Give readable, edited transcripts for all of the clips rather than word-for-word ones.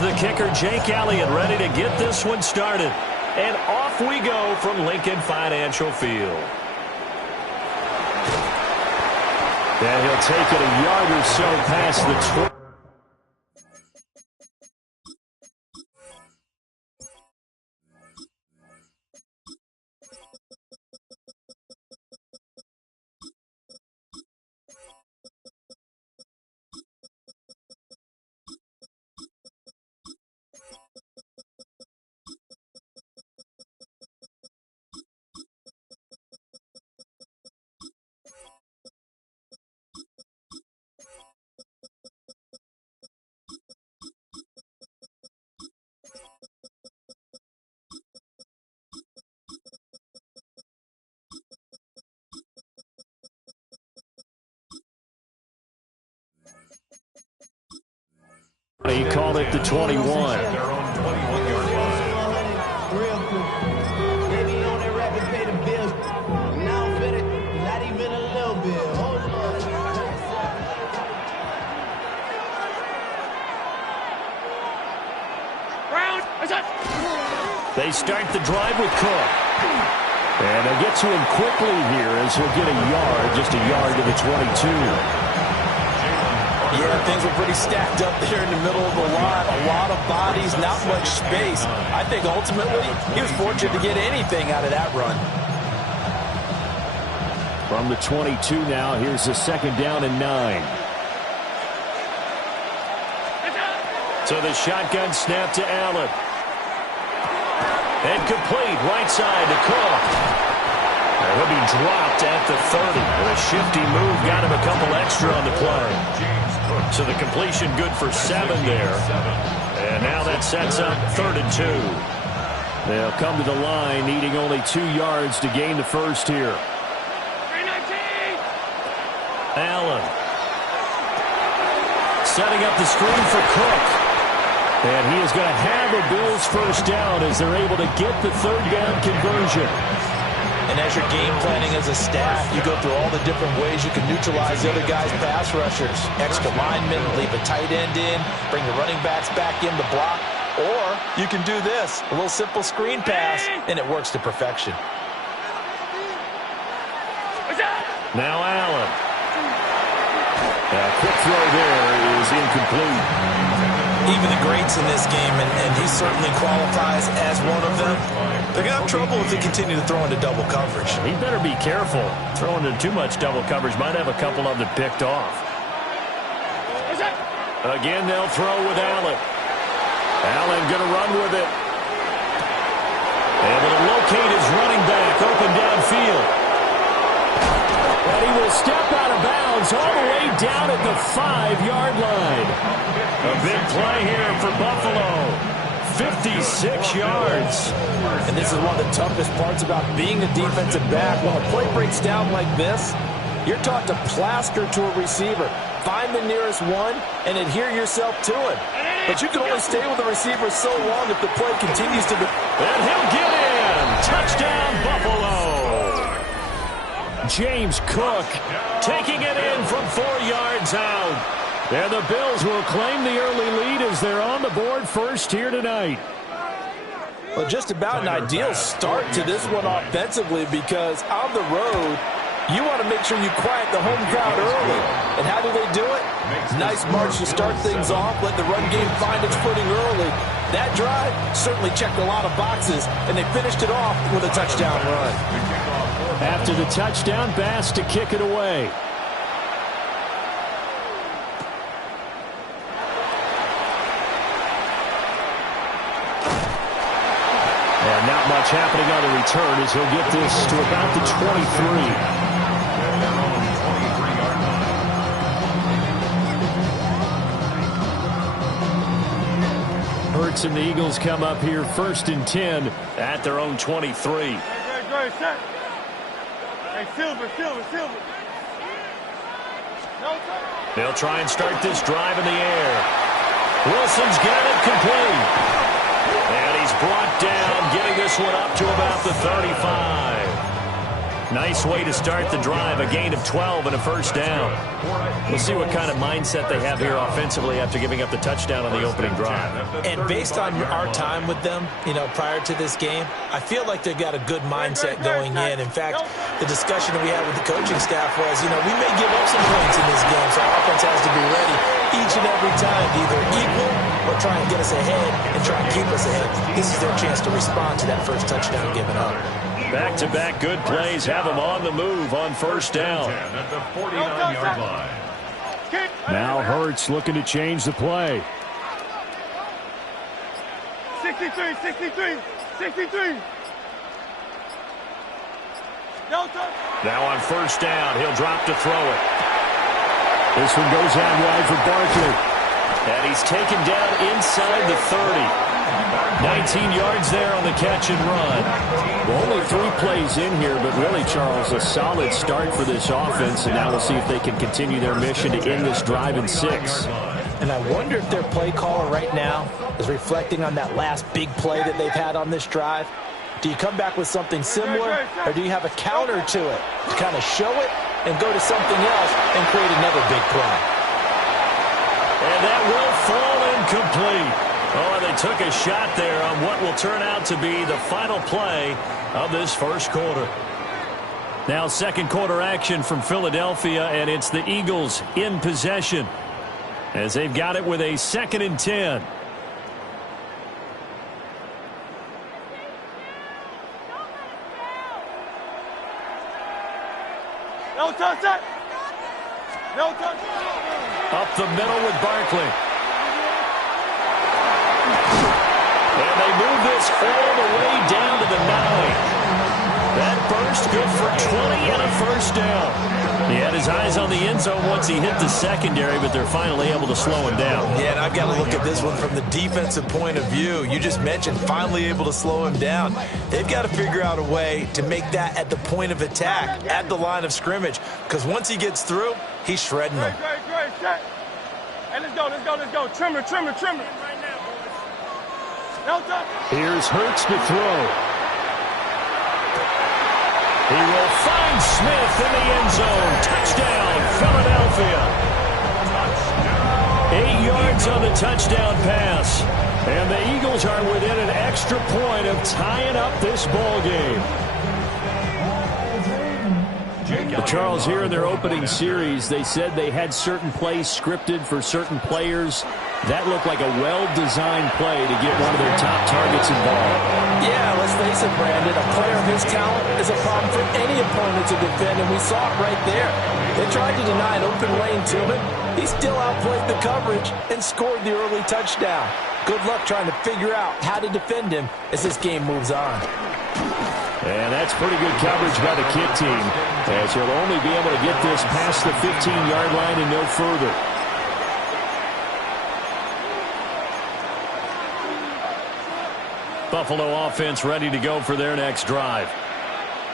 the kicker, Jake Elliott, ready to get this one started. And off we go from Lincoln Financial Field. And he'll take it a yard or so past the 20. He called it the 21. They start the drive with Cook. And they'll get to him quickly here as he'll get a yard, just a yard to the 22. Yeah, things were pretty stacked up there in the middle of the lot. A lot of bodies, not much space. I think ultimately he was fortunate to get anything out of that run. From the 22 now, here's the 2nd down and 9. So the shotgun snap to Allen. And complete, right side to Cook. And he'll be dropped at the 30. And a shifty move got him a couple extra on the play. So the completion good for 7 there. And now that sets up 3rd and 2. They'll come to the line, needing only 2 yards to gain the first here. Allen. Setting up the screen for Cook. And he is going to have a Bills first down as they're able to get the 3rd down conversion. And as you're game planning as a staff, you go through all the different ways you can neutralize the other guy's pass rushers. Extra linemen, leave a tight end in, bring the running backs back in the block. Or you can do this, a little simple screen pass, and it works to perfection. Now Allen. A quick throw there is incomplete. Even the greats in this game, and he certainly qualifies as one of them, they're going to have trouble if they continue to throw into double coverage. He better be careful. Throwing into too much double coverage might have a couple of them picked off. Again, they'll throw with Allen. Allen going to run with it. Able to locate his running back open downfield. And he will step out of bounds all the way down at the 5-yard line. A big play here for Buffalo. 56 yards. And this is one of the toughest parts about being a defensive back. When a play breaks down like this, you're taught to plaster to a receiver. Find the nearest one and adhere yourself to it. But you can only stay with the receiver so long if the play continues to... And he'll get in. Touchdown, Buffalo. James Cook taking it in from 4 yards out. And the Bills will claim the early lead as they're on the board first here tonight. Well, just about an ideal start to this one offensively, because on the road, you want to make sure you quiet the home crowd early. And how do they do it? Nice march to start things off, let the run game find its footing early. That drive certainly checked a lot of boxes, and they finished it off with a touchdown run. After the touchdown, Bass to kick it away. And not much happening on the return as he'll get this to about the 23. Hurts and the Eagles come up here 1st and 10 at their own 23. They'll try and start this drive in the air. Wilson's got it complete. And he's brought down, getting this one up to about the 35. Nice way to start the drive, a gain of 12 and a first down. We'll see what kind of mindset they have here offensively after giving up the touchdown on the opening drive. And based on our time with them, prior to this game, I feel like they've got a good mindset going in. In fact, the discussion that we had with the coaching staff was, we may give up some points in this game, so our offense has to be ready each and every time to either equal or try and get us ahead and try and keep us ahead. This is their chance to respond to that first touchdown given up. Back-to-back good plays have them on the move on first down. At the 49-yard line. Now Hurts looking to change the play. 63. Now on first down, he'll drop to throw it. This one goes out wide for Barkley. And he's taken down inside the 30. 19 yards there on the catch and run. Well, only 3 plays in here, but really, Charles, a solid start for this offense, and now we'll see if they can continue their mission to end this drive in 6. And I wonder if their play caller right now is reflecting on that last big play that they've had on this drive. Do you come back with something similar, or do you have a counter to it to kind of show it and go to something else and create another big play? And that will fall incomplete. Oh, they took a shot there on what will turn out to be the final play of this first quarter. Now second quarter action from Philadelphia, and it's the Eagles in possession as they've got it with a 2nd and 10. No touch. Up the middle with Barkley. And they move this all the way down to the 9. That burst good for 20 and a first down. He had his eyes on the end zone once he hit the secondary, but they're finally able to slow him down. Yeah, and I've got to look at this one from the defensive point of view. You just mentioned finally able to slow him down. They've got to figure out a way to make that at the point of attack, at the line of scrimmage, because once he gets through, he's shredding them. Great. Hey, let's go. Trimmer. No touch. Here's Hurts to throw. He will find Smith in the end zone. Touchdown, Philadelphia. 8 yards on the touchdown pass. And the Eagles are within an extra point of tying up this ball game. Charles, here in their opening series, they said they had certain plays scripted for certain players. That looked like a well-designed play to get one of their top targets involved. Yeah, let's face it, Brandon. A player of his talent is a problem for any opponent to defend, and we saw it right there. They tried to deny an open lane to him. He still outplayed the coverage and scored the early touchdown. Good luck trying to figure out how to defend him as this game moves on. And that's pretty good coverage by the kick team, as he'll only be able to get this past the 15-yard line and no further. Buffalo offense ready to go for their next drive.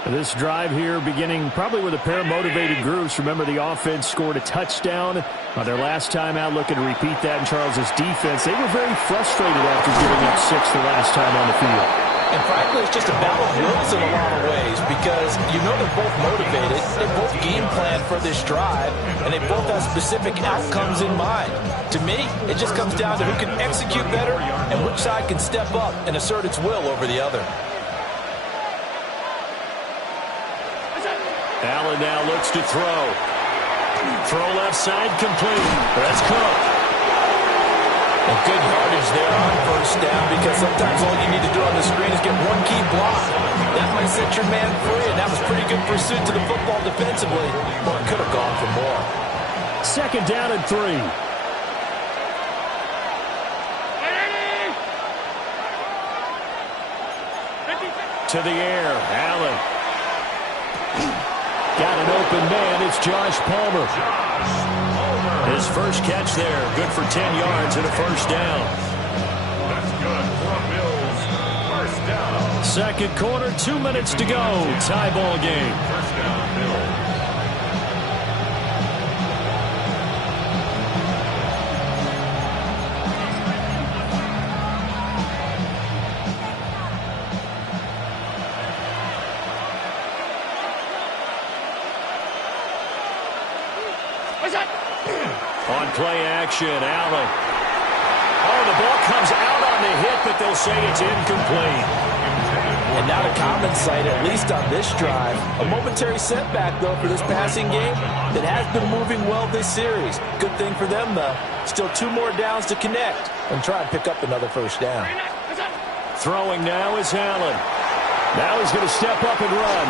This drive here beginning probably with a pair of motivated groups. Remember, the offense scored a touchdown on their last time out. Looking to repeat that in Charles's defense. They were very frustrated after giving up 6 the last time on the field. And frankly, it's just a battle of wills in a lot of ways, because they're both motivated, they both game plan for this drive, and they both have specific outcomes in mind. To me, it just comes down to who can execute better and which side can step up and assert its will over the other. Allen now looks to throw. Throw left side complete. That's Cook. A good yardage there on first down, because sometimes all you need to do on the screen is get one key block. That might set your man free, and that was pretty good pursuit to the football defensively. Well, it could have gone for more. 2nd down and 3. To the air, Allen. Got an open man, it's Josh Palmer. His first catch there, good for 10 yards and a first down. That's good for billz. First down. Second quarter, 2 minutes to go. Tie ball game. First down, billz. On play action, Allen. Oh, the ball comes out on the hit, but they'll say it's incomplete. And now to common sight, at least on this drive. A momentary setback, though, for this passing game that has been moving well this series. Good thing for them, though. Still 2 more downs to connect and try and pick up another first down. Throwing now is Allen. Now he's going to step up and run.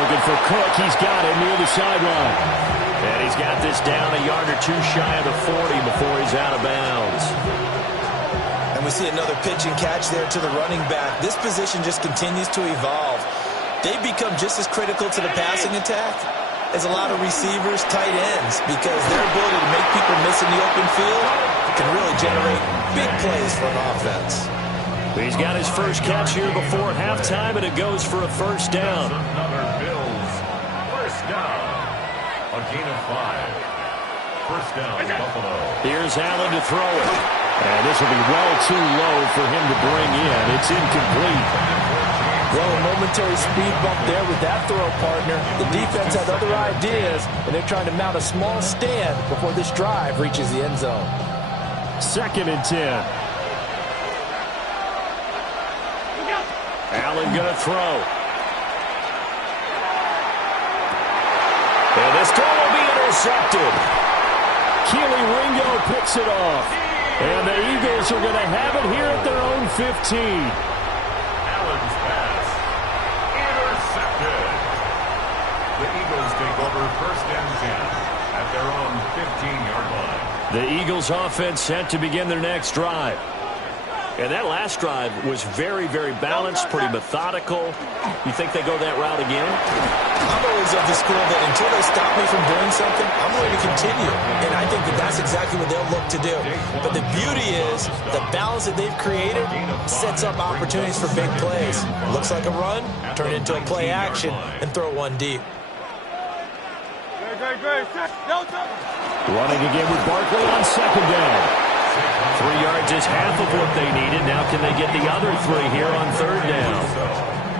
Looking for Cook. He's got it near the sideline. And he's got this down a yard or 2 shy of the 40 before he's out of bounds. And we see another pitch and catch there to the running back. This position just continues to evolve. They've become just as critical to the passing attack as a lot of receivers, tight ends, because their ability to make people miss in the open field can really generate big plays for an offense. He's got his first catch here before halftime, and it goes for a first down. Another Bills. First down. A gain of 5. First down, Buffalo. Here's Allen to throw it. And this will be well too low for him to bring in. It's incomplete. Well, a momentary speed bump there with that throw, partner. The defense had other ideas, and they're trying to mount a small stand before this drive reaches the end zone. 2nd and 10. Allen going to throw. And this throw will be intercepted. Keely Ringo picks it off. And the Eagles are going to have it here at their own 15. Allen's pass. Intercepted. The Eagles take over 1st and 10 at their own 15-yard line. The Eagles offense set to begin their next drive. And that last drive was very, very balanced, pretty methodical. You think they go that route again? I'm always of the school that until they stop me from doing something, I'm going to continue. And I think that that's exactly what they'll look to do. But the beauty is the balance that they've created sets up opportunities for big plays. Looks like a run, turn it into a play action, and throw one deep. Running again with Barkley on 2nd down. 3 yards is half of what they needed. Now can they get the other 3 here on 3rd down?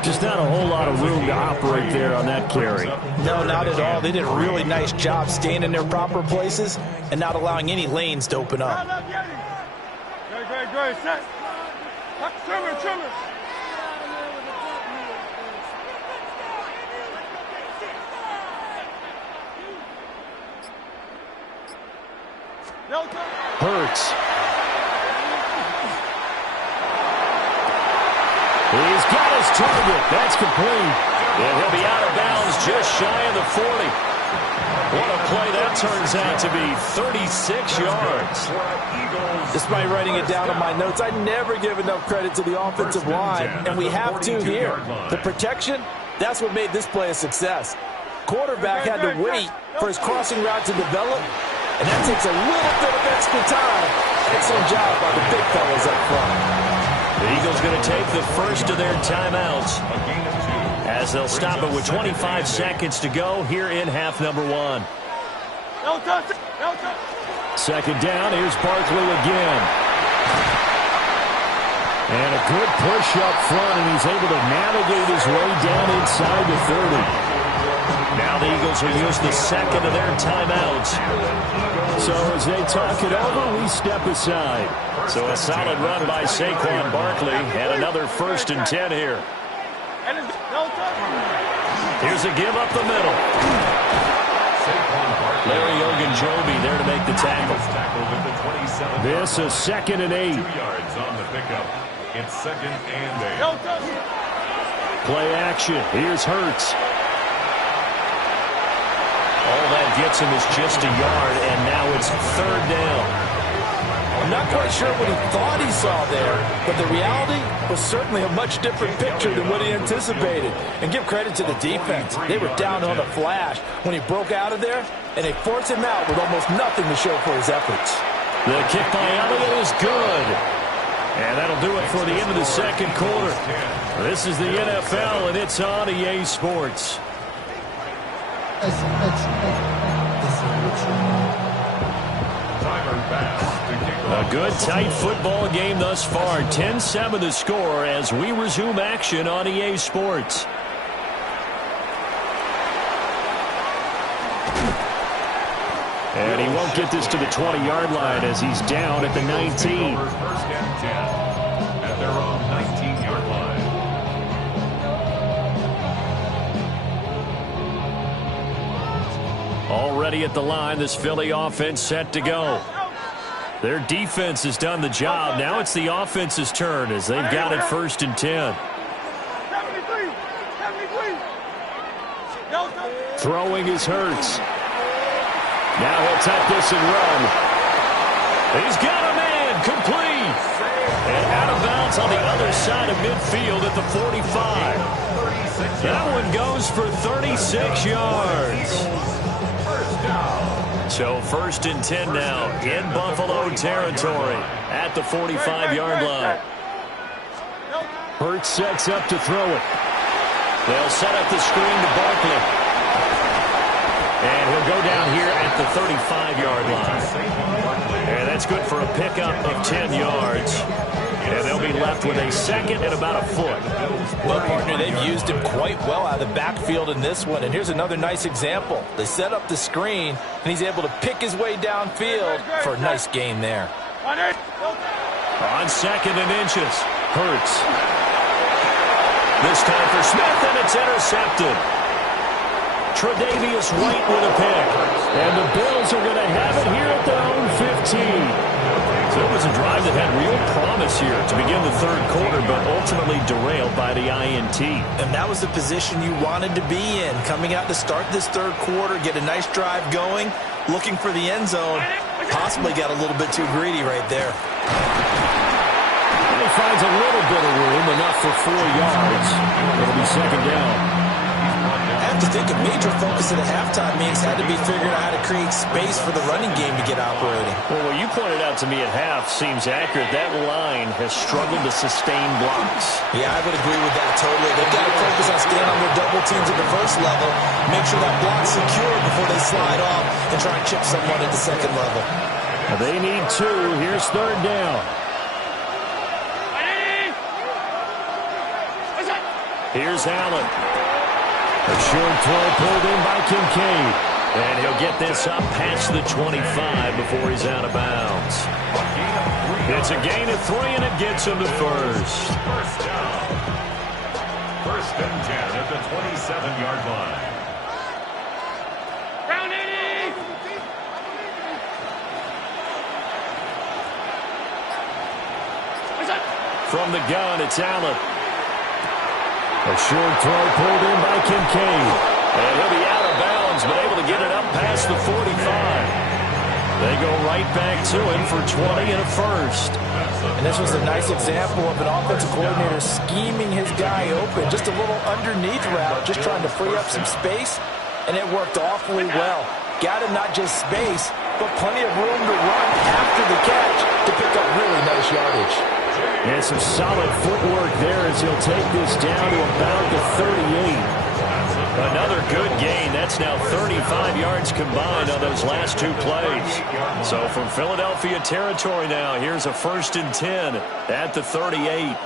Just not a whole lot of room to operate there on that carry. No, not at all. They did a really nice job staying in their proper places and not allowing any lanes to open up. Great. Set. Trimmer. Hurts. He's got his target. That's complete. And he'll be out of bounds just shy of the 40. What a play that turns out to be. 36 yards. Despite writing it down in my notes, I never give enough credit to the offensive line, and we have to here. The protection, that's what made this play a success. Quarterback had to wait for his crossing route to develop, and that takes a little bit of extra time. Excellent job by the big fellas up front. The Eagles going to take the first of their timeouts as they'll stop it with 25 seconds to go here in half number 1. 2nd down. Here's Barkley again. And a good push up front, and he's able to navigate his way down inside the 30. Now the Eagles will use the 2nd of their timeouts. So as they talk it over, we step aside. So a solid run by Saquon Barkley and another 1st and 10 here. Here's a give up the middle. Larry Ogunjobi there to make the tackle. This is 2nd and 8. 2 yards on the pickup. It's 2nd and 8. Play action. Here's Hurts. All that gets him is just a yard, and now it's 3rd down. I'm not quite sure what he thought he saw there, but the reality was certainly a much different picture than what he anticipated. And give credit to the defense. They were down on the flash when he broke out of there, and they forced him out with almost nothing to show for his efforts. The kick by Elliott is good. And that'll do it for the end of the 2nd quarter. This is the NFL, and it's on EA Sports. A good, tight football game thus far. 10-7 the score as we resume action on EA Sports. And he won't get this to the 20-yard line as he's down at the 19. First and 10 at their own 19-yard line. Already at the line, this Philly offense set to go. Their defense has done the job. Now it's the offense's turn as they've got it 1st and 10. Throwing is Hurts. Now he'll tap this and run. He's got a man, complete. And out of bounds on the other side of midfield at the 45. That one goes for 36 yards. So 1st and 10 now in Buffalo territory at the 45-yard line. Hurts sets up to throw it. They'll set up the screen to Barkley. And he'll go down here at the 35-yard line. And that's good for a pickup of 10 yards. And they'll be left with a 2nd and about a foot. Well, partner, they've used him quite well out of the backfield in this one. And here's another nice example. They set up the screen, and he's able to pick his way downfield for a nice gain there. On 2nd and inches, Hurts. This time for Smith, and it's intercepted. Tre'Davious White with a pick. And the Bills are going to have it here at their own 15. So it was a drive that had real promise here to begin the 3rd quarter, but ultimately derailed by the INT. And that was the position you wanted to be in. Coming out to start this 3rd quarter, get a nice drive going, looking for the end zone. Possibly got a little bit too greedy right there. And he finds a little bit of room, enough for 4 yards. It'll be 2nd down. I have to think a major focus at the halftime means had to be figuring out how to create space for the running game to get operating. Well, what you pointed out to me at half seems accurate. That line has struggled to sustain blocks. Yeah, I would agree with that totally. They've got to focus on staying on their double teams at the 1st level, make sure that block's secure before they slide off and try and chip someone at the 2nd level. They need 2. Here's 3rd down. Here's Allen. A short throw pulled in by Kincaid. And he'll get this up past the 25 before he's out of bounds. It's a gain of 3, and it gets him to 1st. 1st and 10 at the 27-yard line. Down 80! From the gun, it's Allen. A short throw pulled in by Kincaid. And he'll be out of bounds, but able to get it up past the 45. They go right back to it for 20 and a 1st. And this was a nice example of an offensive coordinator scheming his guy open. Just a little underneath route, just trying to free up some space. And it worked awfully well. Got him not just space, but plenty of room to run after the catch to pick up really nice yardage. And some solid footwork there as he'll take this down to about the 38. Another good gain. That's now 35 yards combined on those last 2 plays. So from Philadelphia territory now, here's a 1st and 10 at the 38.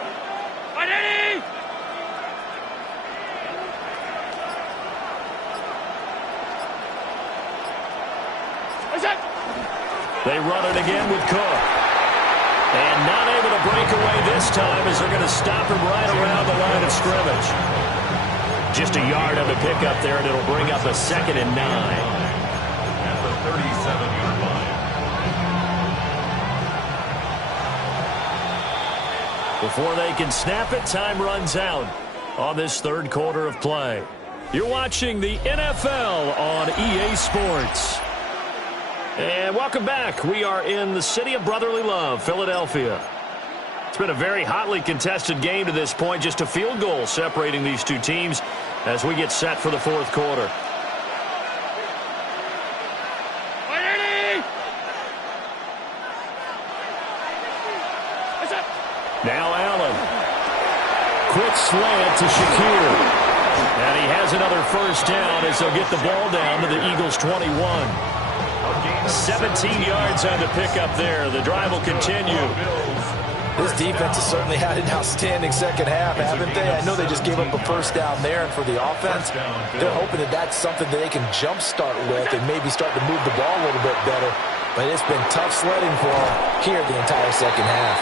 They run it again with Cook. And not able to break away this time as they're going to stop him right around the line of scrimmage. Just a yard on the pickup there, and it'll bring up a 2nd and 9. At the 37-yard line. Before they can snap it, time runs out on this 3rd quarter of play. You're watching the NFL on EA Sports. And welcome back. We are in the city of brotherly love, Philadelphia. It's been a very hotly contested game to this point. Just a field goal separating these 2 teams as we get set for the 4th quarter. Now Allen. Quick slant to Shakir. And he has another 1st down as they'll get the ball down to the Eagles' 21. 17 yards on the pickup there. The drive will continue. This defense has certainly had an outstanding second half, haven't they? I know they just gave up a first down there, and for the offense, they're hoping that that's something that they can jumpstart with and maybe start to move the ball a little bit better. But it's been tough sledding for them here the entire second half.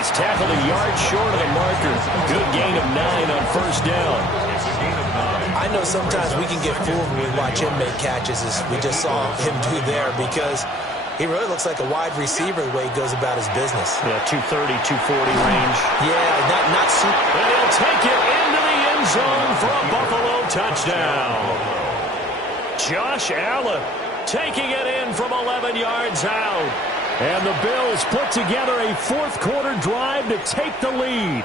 He's tackled a yard short of the marker. Good gain of 9 on first down. I know sometimes we can get fooled when we watch him make catches, as we just saw him do there, because he really looks like a wide receiver the way he goes about his business. Yeah, 230, 240 range. Yeah, not super. And he'll take it into the end zone for a Buffalo touchdown. Josh Allen taking it in from 11 yards out. And the Bills put together a fourth-quarter drive to take the lead.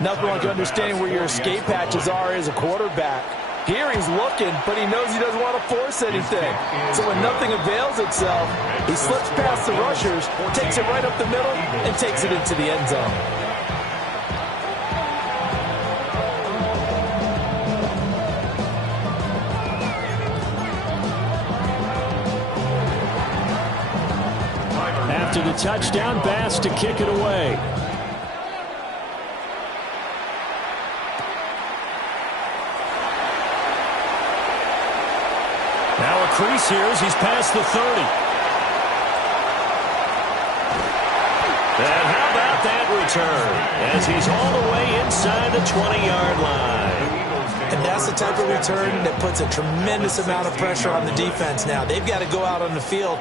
Nothing like understanding where your escape hatches are as a quarterback. Here he's looking, but he knows he doesn't want to force anything. So when nothing avails itself, he slips past the rushers, takes it right up the middle, and takes it into the end zone. After the touchdown, Bass to kick it away. Now a crease here as he's past the 30. And how about that return as he's all the way inside the 20-yard line. And that's the type of return that puts a tremendous amount of pressure on the defense now. They've got to go out on the field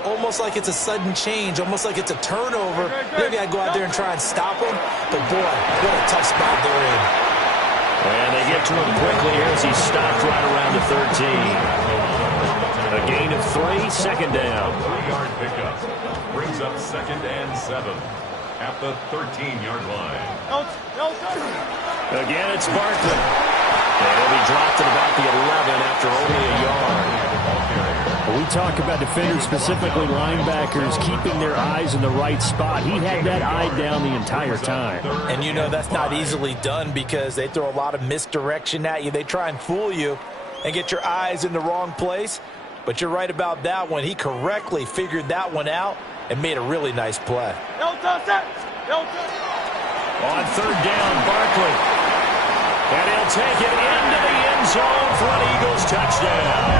almost like it's a sudden change, almost like it's a turnover. Maybe I'd go out there and try and stop them. But, boy, what a tough spot they're in. And they get to him quickly here as he's stopped right around the 13. A gain of 3, second down. 3-yard pickup brings up 2nd and 7 at the 13-yard line. Again, it's Barkley. And he'll be dropped at about the 11 after only a yard. We talk about defenders, specifically linebackers, keeping their eyes in the right spot. He had that eye down the entire time. And you know that's not easily done because they throw a lot of misdirection at you. They try and fool you and get your eyes in the wrong place. But you're right about that one. He correctly figured that one out and made a really nice play. On third down, Barkley. And he'll take it into the end zone for an Eagles touchdown.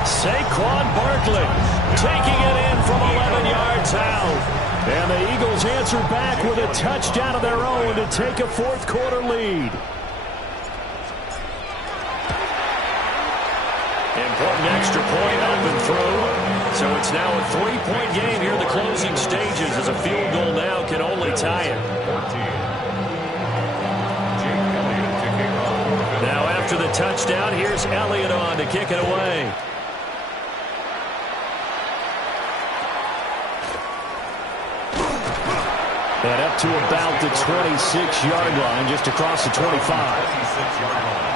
Saquon Barkley taking it in from 11 yards out. And the Eagles answer back with a touchdown of their own to take a fourth-quarter lead. Important extra point up and through. So it's now a 3-point game here in the closing stages as a field goal now can only tie it. Now after the touchdown, here's Elliott on to kick it away. And up to about the 26-yard line, just across the 25. 26-yard line.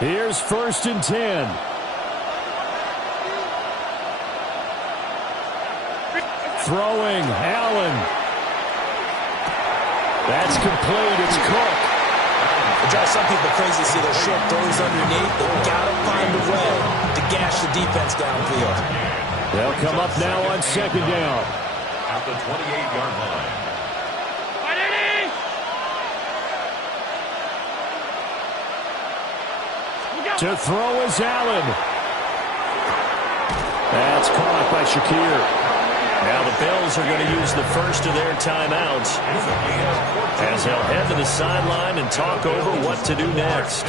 Here's 1st and 10. Throwing, Allen. That's complete. It's Cook. It drives some people crazy to see those short throws underneath. They've got to find a way to gash the defense downfield. They'll come up now on 2nd down. At the 28-yard line. To throw is Allen. That's caught by Shakir. Now the Bills are going to use the first of their timeouts as they'll head to the sideline and talk over what to do next.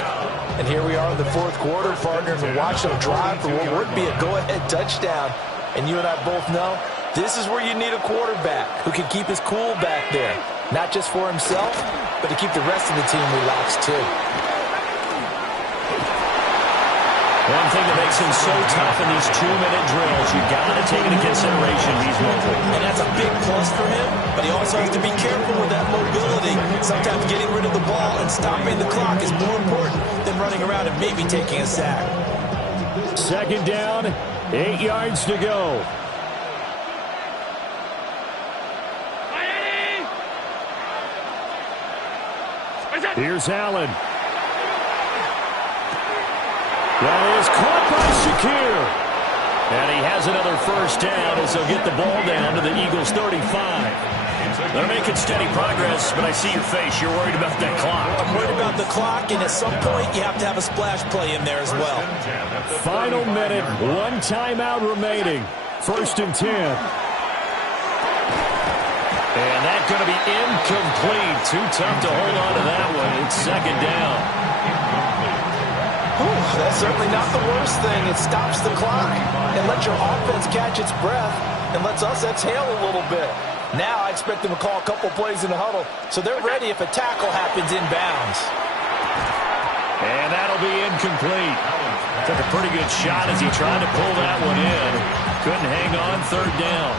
And here we are in the fourth quarter, partners, and watch them drive for what would be a go-ahead touchdown. And you and I both know this is where you need a quarterback who can keep his cool back there. Not just for himself, but to keep the rest of the team relaxed too. One thing that makes him so tough in these 2-minute drills, you got to take into consideration he's mobile. And that's a big plus for him, but he also has to be careful with that mobility. Sometimes getting rid of the ball and stopping the clock is more important than running around and maybe taking a sack. 2nd down, 8 yards to go. Here's Allen. That is caught by Shakir. And he has another first down as they'll get the ball down to the Eagles' 35. They're making steady progress, but I see your face. You're worried about that clock. I'm worried about the clock, and at some point you have to have a splash play in there as well. Final minute, one timeout remaining. 1st and 10. And that's going to be incomplete. Too tough to hold on to that one. It's 2nd down. That's certainly not the worst thing. It stops the clock and lets your offense catch its breath and lets us exhale a little bit. Now I expect them to call a couple plays in the huddle, so they're ready if a tackle happens inbounds. And that'll be incomplete. Took a pretty good shot as he tried to pull that one in. Couldn't hang on. 3rd down.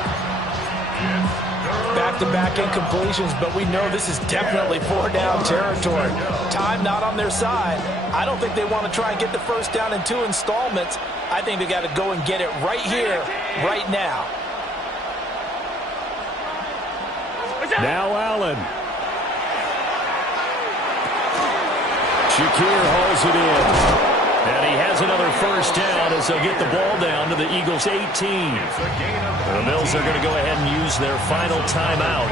Back-to-back incompletions, but we know this is definitely 4-down territory. Time not on their side. I don't think they want to try and get the first down in 2 installments. I think they got to go and get it right here, right now. Now Allen. Shakir hauls it in. And he has another first down as they'll get the ball down to the Eagles' 18. The Bills are going to go ahead and use their final timeout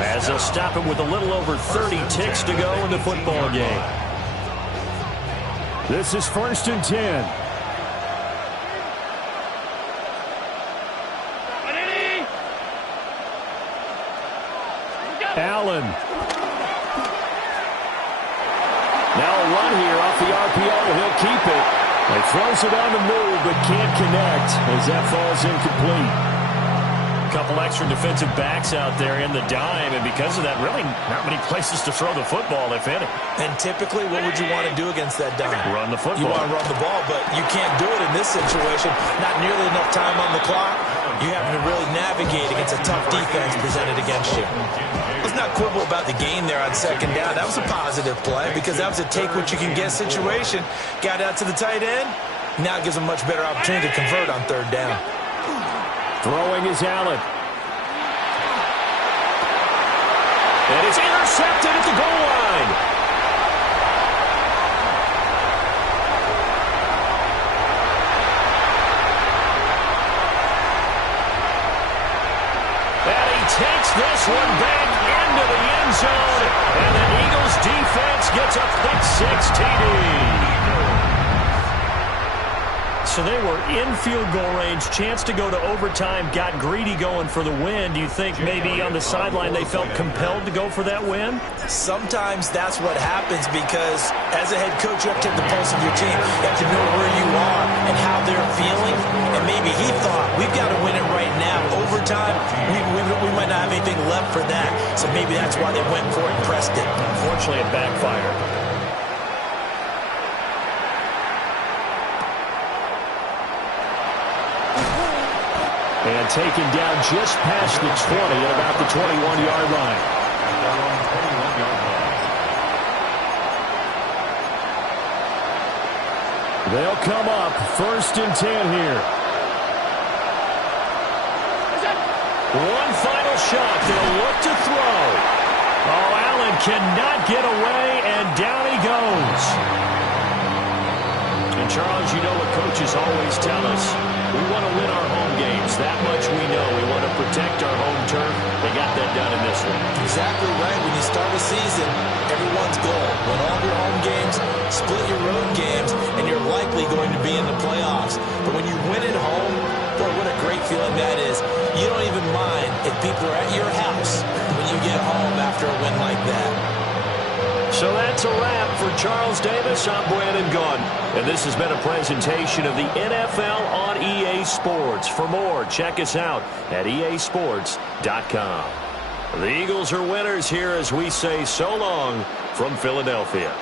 as they'll stop it with a little over 30 ticks to go in the football game. This is 1st and 10. Allen. Now a run here off the RPO. He'll keep it. He throws it on the move, but can't connect as that falls incomplete. A couple extra defensive backs out there in the dime, and because of that, really not many places to throw the football, if any. And typically, what would you want to do against that dime? Run the football. You want to run the ball, but you can't do it in this situation. Not nearly enough time on the clock. You have to really navigate against a tough defense presented against you. Let's not quibble about the gain there on 2nd down. That was a positive play because that was a take-what-you-can-get situation. Got out to the tight end. Now it gives them a much better opportunity to convert on 3rd down. Throwing is Allen. And it's intercepted at the goal line. And he takes this one back into the end zone. And the Eagles defense gets a pick 6 TD. So they were in field goal range, chance to go to overtime, got greedy going for the win. Do you think maybe on the sideline they felt compelled to go for that win? Sometimes that's what happens because as a head coach, you have to take the pulse of your team. You have to know where you are and how they're feeling. And maybe he thought, we've got to win it right now. Overtime, we might not have anything left for that. So maybe that's why they went for it and pressed it. Unfortunately, it backfired. And taken down just past the 20 at about the 21-yard line. They'll come up 1st and 10 here. One final shot. They'll look to throw. Oh, Allen cannot get away, and down he goes. And Charles, you know what coaches always tell us. We want to win our home games. That much we know. We want to protect our home turf. They got that done in this one. Exactly right. When you start a season, everyone's goal. Win all your home games, split your road games, and you're likely going to be in the playoffs. But when you win at home, boy, what a great feeling that is. You don't even mind if people are at your house when you get home after a win like that. So that's a wrap for Charles Davis. I'm Brandon Gunn. And this has been a presentation of the NFL on EA Sports. For more, check us out at easports.com. The Eagles are winners here as we say so long from Philadelphia.